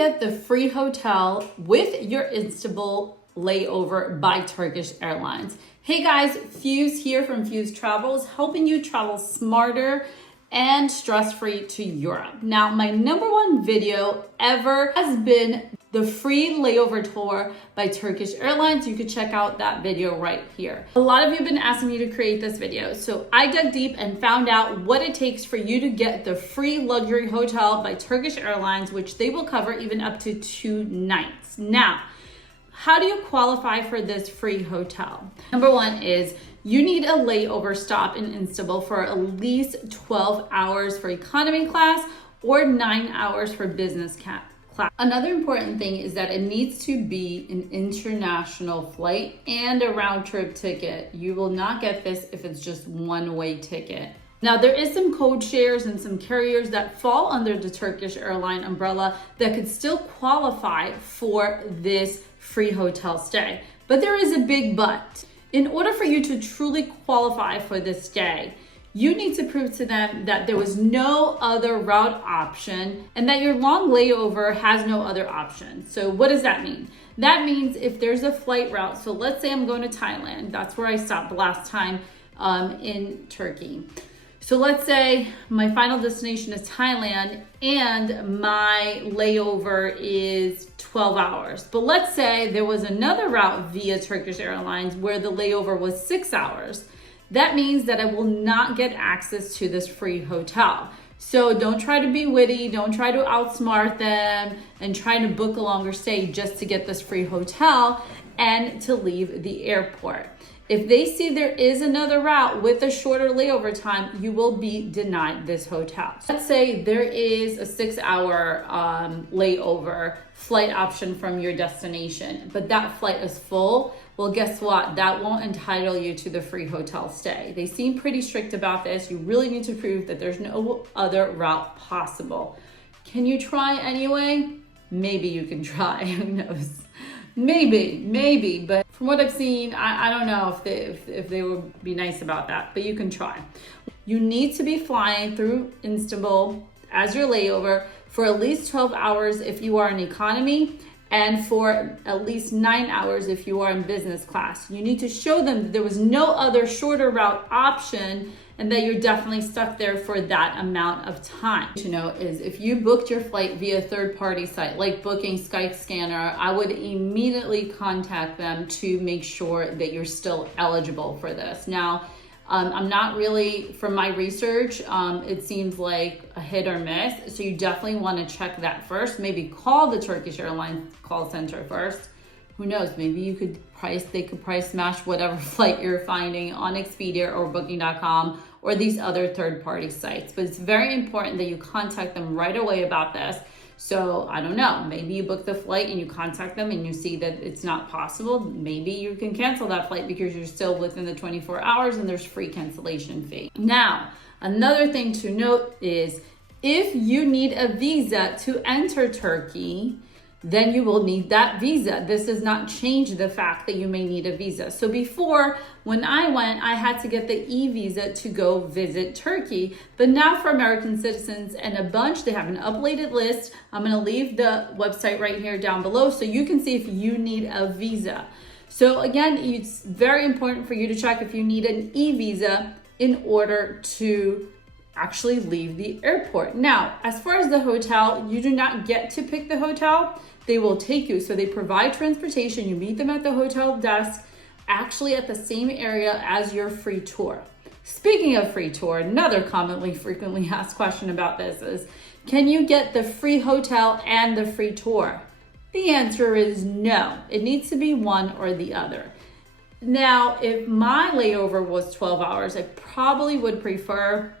get the free hotel with your Istanbul layover by Turkish Airlines. Hey guys, Fuse here from Fuse Travels, helping you travel smarter and stress-free to Europe. Now, my #1 video ever has been the free layover tour by Turkish Airlines. You can check out that video right here. A lot of you have been asking me to create this video, so I dug deep and found out what it takes for you to get the free luxury hotel by Turkish Airlines, which they will cover even up to 2 nights. Now, how do you qualify for this free hotel? #1 is you need a layover stop in Istanbul for at least 12 hours for economy class or 9 hours for business class. Another important thing is that it needs to be an international flight and a round trip ticket. You will not get this if it's just one-way ticket. Now, there is some code shares and some carriers that fall under the Turkish airline umbrella that could still qualify for this free hotel stay. But there is a big but. In order for you to truly qualify for this stay, you need to prove to them that there was no other route option and that your long layover has no other option. So what does that mean? That means if there's a flight route, so let's say I'm going to Thailand, that's where I stopped last time in Turkey. So let's say my final destination is Thailand and my layover is 12 hours. But let's say there was another route via Turkish Airlines where the layover was 6 hours. That means that I will not get access to this free hotel. So don't try to be witty, don't try to outsmart them and try to book a longer stay just to get this free hotel and to leave the airport. If they see there is another route with a shorter layover time, you will be denied this hotel. Let's say there is a 6-hour layover flight option from your destination, but that flight is full. Well, guess what? That won't entitle you to the free hotel stay. They seem pretty strict about this. You really need to prove that there's no other route possible. Can you try anyway? Maybe you can try, who knows? Maybe, but from what I've seen, I don't know if they would be nice about that, but you can try. You need to be flying through Istanbul as your layover for at least 12 hours if you are in economy and for at least 9 hours if you are in business class. You need to show them that there was no other shorter route option and that you're definitely stuck there for that amount of time. To know is if you booked your flight via third-party site like Booking, Skyscanner, I would immediately contact them to make sure that you're still eligible for this. Now, I'm not really, from my research, it seems like a hit or miss. So you definitely want to check that first. Maybe call the Turkish Airlines call center first. Who knows, maybe they could price match whatever flight you're finding on Expedia or Booking.com or these other third-party sites. But it's very important that you contact them right away about this. So I don't know, maybe you book the flight and you contact them and you see that it's not possible. Maybe you can cancel that flight because you're still within the 24 hours and there's free cancellation fee. Now, another thing to note is if you need a visa to enter Turkey, then you will need that visa. This does not change the fact that you may need a visa. So before, when I went, I had to get the e-visa to go visit Turkey. But now for American citizens and a bunch, they have an updated list. I'm gonna leave the website right here down below so you can see if you need a visa. So again, it's very important for you to check if you need an e-visa in order to actually leave the airport. Now, as far as the hotel, you do not get to pick the hotel. They will take you. So they provide transportation. You meet them at the hotel desk, actually at the same area as your free tour. Speaking of free tour, another commonly frequently asked question about this is, can you get the free hotel and the free tour? The answer is no. It needs to be one or the other. Now, if my layover was 12 hours, I probably would prefer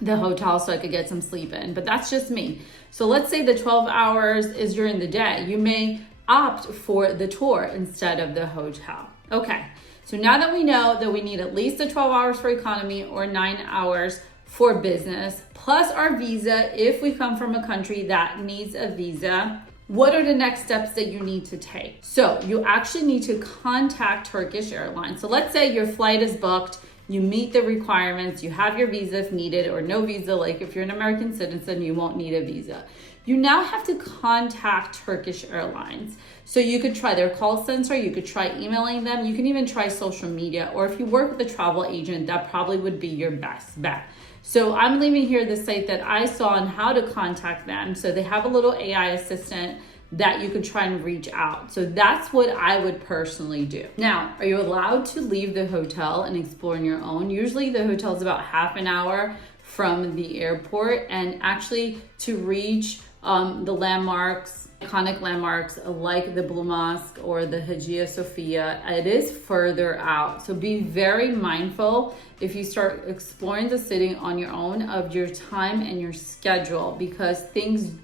the hotel so I could get some sleep in, but that's just me. So let's say the 12 hours is during the day. You may opt for the tour instead of the hotel. Okay, so now that we know that we need at least the 12 hours for economy or 9 hours for business, plus our visa if we come from a country that needs a visa, what are the next steps that you need to take? So you actually need to contact Turkish Airlines. So let's say your flight is booked, you meet the requirements, you have your visa if needed, or no visa, like if you're an American citizen, you won't need a visa. you now have to contact Turkish Airlines. So you could try their call center, you could try emailing them, you can even try social media, or if you work with a travel agent, that probably would be your best bet. So I'm leaving here the site that I saw on how to contact them. So they have a little AI assistant that you could try and reach out. So that's what I would personally do. Now, are you allowed to leave the hotel and explore on your own? Usually the hotel is about half an hour from the airport, and actually to reach the landmarks, iconic landmarks like the Blue Mosque or the Hagia Sophia, it is further out. So be very mindful if you start exploring the city on your own of your time and your schedule, because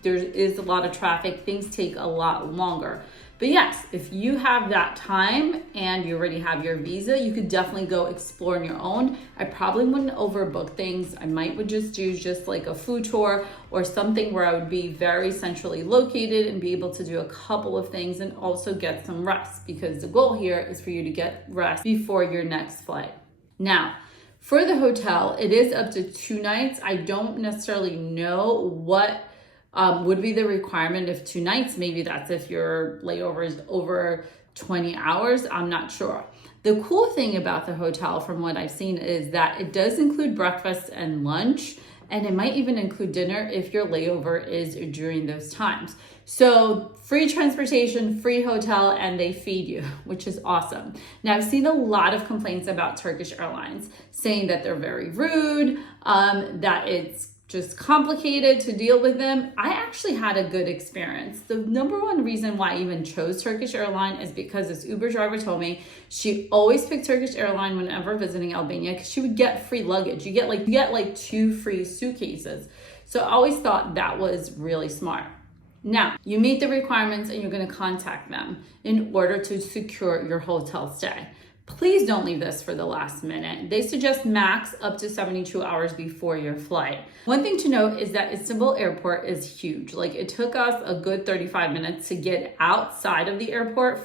there is a lot of traffic, things take a lot longer. But yes, if you have that time and you already have your visa, you could definitely go explore on your own. I probably wouldn't overbook things. I would just do just like a food tour or something where I would be very centrally located and be able to do a couple of things and also get some rest, because the goal here is for you to get rest before your next flight. Now, for the hotel, it is up to 2 nights. I don't necessarily know what would be the requirement of 2 nights. Maybe that's if your layover is over 20 hours. I'm not sure. The cool thing about the hotel, from what I've seen, is that it does include breakfast and lunch, and it might even include dinner if your layover is during those times. So free transportation, free hotel, and they feed you, which is awesome. Now, I've seen a lot of complaints about Turkish Airlines saying that they're very rude, that it's just complicated to deal with them. I actually had a good experience. The number one reason why I even chose Turkish Airlines is because this Uber driver told me she always picked Turkish Airlines whenever visiting Albania, because she would get free luggage. You get like 2 free suitcases. So I always thought that was really smart. Now, you meet the requirements and you're going to contact them in order to secure your hotel stay. Please don't leave this for the last minute. They suggest max up to 72 hours before your flight. One thing to note is that Istanbul Airport is huge. Like, it took us a good 35 minutes to get outside of the airport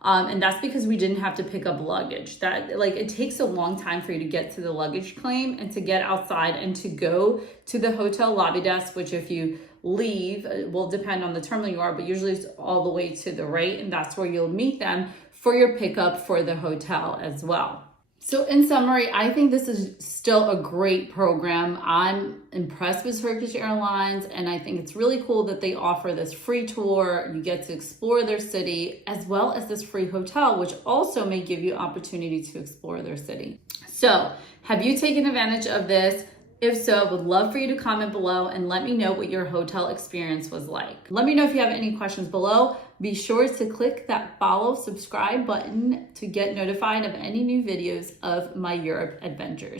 and that's because we didn't have to pick up luggage. It takes a long time for you to get to the luggage claim and to get outside and to go to the hotel lobby desk, which if you leave, it will depend on the terminal you are, but usually it's all the way to the right, and that's where you'll meet them for your pickup for the hotel as well. So in summary, I think this is still a great program. I'm impressed with Turkish Airlines, and I think it's really cool that they offer this free tour. You get to explore their city, as well as this free hotel, which also may give you opportunity to explore their city. So have you taken advantage of this? If so, would love for you to comment below and let me know what your hotel experience was like. Let me know if you have any questions below. Be sure to click that follow, subscribe button to get notified of any new videos of my Europe adventures.